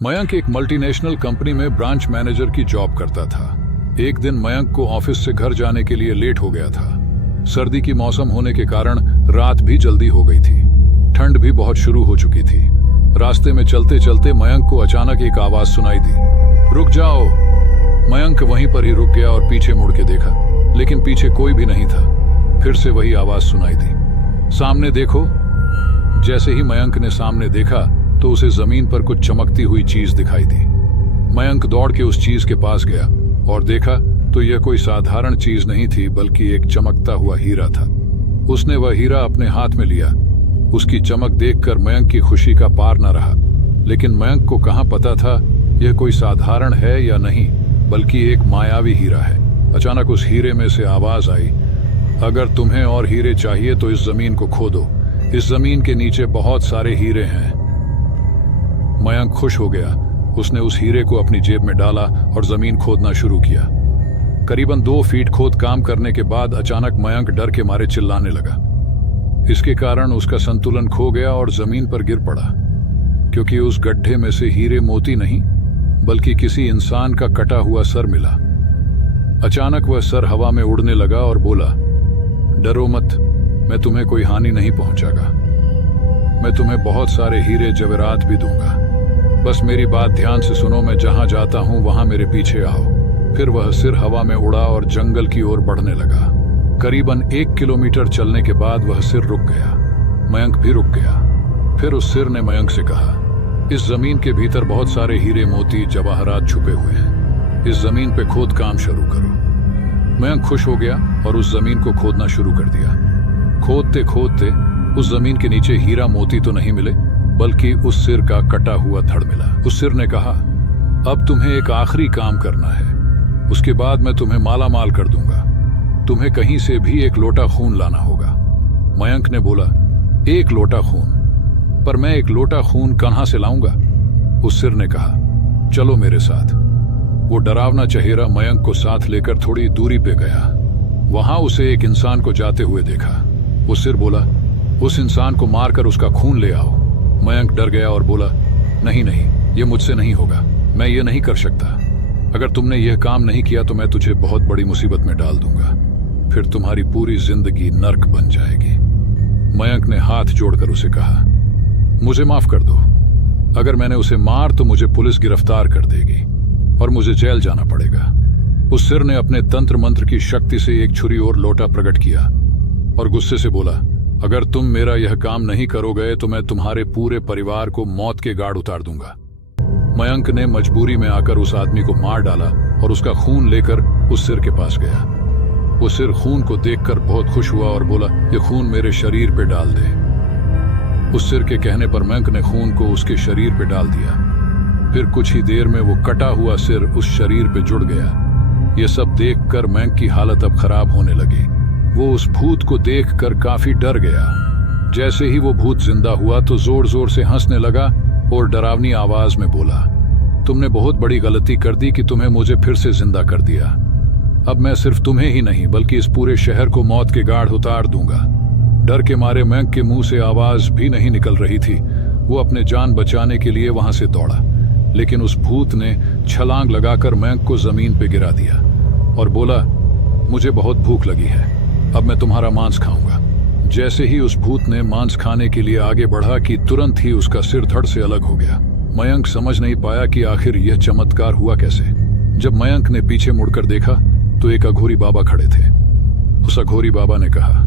मयंक एक multinational company में branch manager की जॉब करता था। एक दिन मयंक को ऑफिस से घर जाने के लिए लेट हो गया था। सर्दी की मौसम होने के कारण रात भी जल्दी हो गई थी। ठंड भी बहुत शुरू हो चुकी थी। रास्ते में चलते चलते मयंक को अचानक एक आवाज सुनाई दी, रुक जाओ। मयंक वहीं पर ही रुक गया और पीछे मुड़ के देखा, लेकिन पीछे कोई भी नहीं था। फिर से वही आवाज सुनाई दी, सामने देखो। जैसे ही मयंक ने सामने देखा तो उसे जमीन पर कुछ चमकती हुई चीज दिखाई दी। मयंक दौड़ के उस चीज के पास गया और देखा तो यह कोई साधारण चीज नहीं थी, बल्कि एक चमकता हुआ हीरा था। उसने वह हीरा अपने हाथ में लिया। उसकी चमक देखकर मयंक की खुशी का पार न रहा, लेकिन मयंक को कहाँ पता था यह कोई साधारण है या नहीं, बल्कि एक मायावी हीरा है। अचानक उस हीरे में से आवाज आई, अगर तुम्हें और हीरे चाहिए तो इस जमीन को खोदो। इस जमीन के नीचे बहुत सारे हीरे हैं। मयंक खुश हो गया। उसने उस हीरे को अपनी जेब में डाला और जमीन खोदना शुरू किया। करीबन 2 फीट खोद काम करने के बाद अचानक मयंक डर के मारे चिल्लाने लगा। इसके कारण उसका संतुलन खो गया और जमीन पर गिर पड़ा, क्योंकि उस गड्ढे में से हीरे मोती नहीं बल्कि किसी इंसान का कटा हुआ सर मिला। अचानक वह सर हवा में उड़ने लगा और बोला, डरो मत, मैं तुम्हें कोई हानि नहीं पहुंचागा। मैं तुम्हें बहुत सारे हीरे जवेरात भी दूंगा। बस मेरी बात ध्यान से सुनो, मैं जहां जाता हूं वहां मेरे पीछे आओ। फिर वह सिर हवा में उड़ा और जंगल की ओर बढ़ने लगा। करीबन 1 किलोमीटर चलने के बाद वह सिर रुक गया। मयंक भी रुक गया। फिर उस सिर ने मयंक से कहा, इस जमीन के भीतर बहुत सारे हीरे मोती जवाहरात छुपे हुए हैं। इस जमीन पे खोद काम शुरू करो। मयंक खुश हो गया और उस जमीन को खोदना शुरू कर दिया। खोदते खोदते उस जमीन के नीचे हीरा मोती तो नहीं मिले, बल्कि उस सिर का कटा हुआ धड़ मिला। उस सिर ने कहा, अब तुम्हें एक आखिरी काम करना है, उसके बाद मैं तुम्हें माला माल कर दूंगा। तुम्हें कहीं से भी 1 लोटा खून लाना होगा। मयंक ने बोला, 1 लोटा खून? पर मैं 1 लोटा खून कहां से लाऊंगा? उस सिर ने कहा, चलो मेरे साथ। वो डरावना चेहरा मयंक को साथ लेकर थोड़ी दूरी पे गया। वहां उसे एक इंसान को जाते हुए देखा। वो सिर बोला, उस इंसान को मारकर उसका खून ले आओ। मयंक डर गया और बोला, नहीं नहीं, ये मुझसे नहीं होगा, मैं ये नहीं कर सकता। अगर तुमने यह काम नहीं किया तो मैं तुझे बहुत बड़ी मुसीबत में डाल दूंगा, फिर तुम्हारी पूरी जिंदगी नर्क बन जाएगी। मयंक ने हाथ जोड़कर उसे कहा, मुझे माफ कर दो। अगर मैंने उसे मार तो मुझे पुलिस गिरफ्तार कर देगी और मुझे जेल जाना पड़ेगा। उस सिर ने अपने तंत्र मंत्र की शक्ति से एक छुरी और लोटा प्रकट किया और गुस्से से बोला, अगर तुम मेरा यह काम नहीं करोगे तो मैं तुम्हारे पूरे परिवार को मौत के गाढ़ उतार दूंगा। मयंक ने मजबूरी में आकर उस आदमी को मार डाला और उसका खून लेकर उस सिर के पास गया। वो सिर खून को देखकर बहुत खुश हुआ और बोला, ये खून मेरे शरीर पे डाल दे। उस सिर के कहने पर मयंक ने खून को उसके शरीर पे डाल दिया। फिर कुछ ही देर में वो कटा हुआ सिर उस शरीर पे जुड़ गया। ये सब देखकर मयंक की हालत अब खराब होने लगी। वो उस भूत को देखकर काफी डर गया। जैसे ही वो भूत जिंदा हुआ तो जोर जोर से हंसने लगा और डरावनी आवाज में बोला, तुमने बहुत बड़ी गलती कर दी कि तुम्हें मुझे फिर से जिंदा कर दिया। अब मैं सिर्फ तुम्हें ही नहीं बल्कि इस पूरे शहर को मौत के गाढ़ उतार दूंगा। डर के मारे मयंक के मुंह से आवाज भी नहीं निकल रही थी। वो अपने जान बचाने के लिए वहां से दौड़ा, लेकिन उस भूत ने छलांग लगाकर मयंक को जमीन पे गिरा दिया और बोला, मुझे बहुत भूख लगी है, अब मैं तुम्हारा मांस खाऊंगा। जैसे ही उस भूत ने मांस खाने के लिए आगे बढ़ा कि तुरंत ही उसका सिर धड़ से अलग हो गया। मयंक समझ नहीं पाया कि आखिर यह चमत्कार हुआ कैसे। जब मयंक ने पीछे मुड़कर देखा तो एक अघोरी बाबा खड़े थे। उस अघोरी बाबा ने कहा,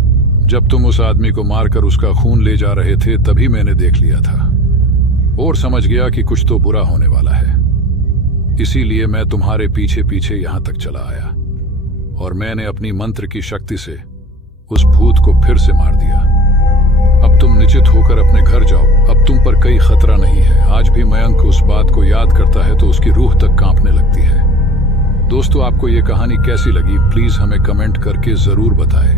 जब तुम उस आदमी को मारकर उसका खून ले जा रहे थे तभी मैंने देख लिया था और समझ गया कि कुछ तो बुरा होने वाला है। इसीलिए मैं तुम्हारे पीछे पीछे यहां तक चला आया और मैंने अपनी मंत्र की शक्ति से उस भूत को फिर से मार दिया। अब तुम निश्चित होकर अपने घर जाओ, अब तुम पर कोई खतरा नहीं है। आज भी मयंक उस बात को याद करता है तो उसकी रूह तक कांपने लगती है। दोस्तों, आपको ये कहानी कैसी लगी प्लीज हमें कमेंट करके जरूर बताएं।